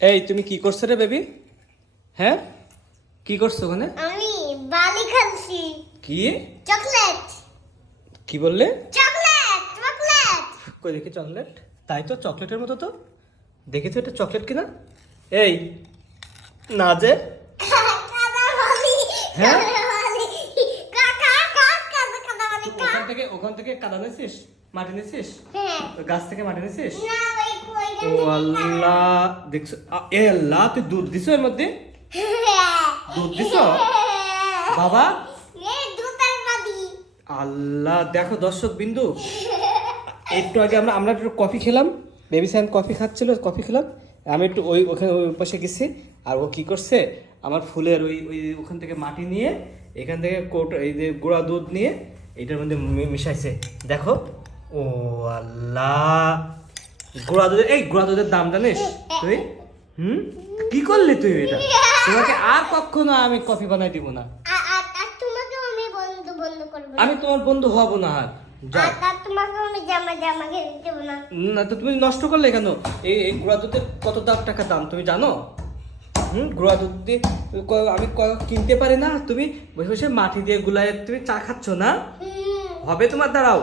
এই তুমি কি করছো রে বেবি? হ্যাঁ, কি করছো ওখানে? আমি বালি খাচ্ছি। কি চকলেট। কি বললে? Chocolate chocolate. কই দেখি চকলেট। তাই তো, চকলেটের মতো তো দেখি তো, এটা চকলেট কিনা? এই না যে। কাদা বালি। হ্যাঁ? কাদা বালি। কাকা কাকা কাদা বালি কা। ওখান থেকে কাদা নিয়েছিস, মাটি নিয়েছিস, হ্যাঁ। ওই গাছ থেকে মাটি নিয়েছিস? না ওই ও আল্লাহ, দেখছো এ আল্লাহ, তুই দুধ দিছো এর মধ্যে? দুধ দিছো বাবা? এই দুধের বালি। আল্লাহ, দেখো দর্শক বিন্দু, একটু আগে আমরা একটু কফি খেলাম, বেবি সাইন কফি খাচ্ছিল, কফি খেলাম, আমি একটু ওখানে ওই পাশে গেছি, আর ও কি করছে, আমার ফুলের ওই ওখান থেকে মাটি নিয়ে, এখান থেকে এই যে গুঁড়া দুধ নিয়ে এটার মধ্যে মিশাইছে, দেখো। ও আল্লাহ, গুঁড়া দুধের দাম জানিস তুই? কি করলি তুই এটা? তোমাকে আর কখনো আমি কফি বানাই দিব না। আর তোমাকে আমি বন্ধ বন্ধ করব। আমি তোমার বন্ধু হব না। আর যাও। আর তোমাকে আমি জামা কিনে দেব না। না তো, তুমি নষ্ট করলে কেন? এই গুঁড়া দুধের কত টাকা দাম তুমি জানো? গুঁড়া দুধ দিয়ে আমি কিনতে পারি না, তুমি বসে বসে মাটি দিয়ে গুলায় তুমি চা খাচ্ছ না? হবে তোমার, দাঁড়াও।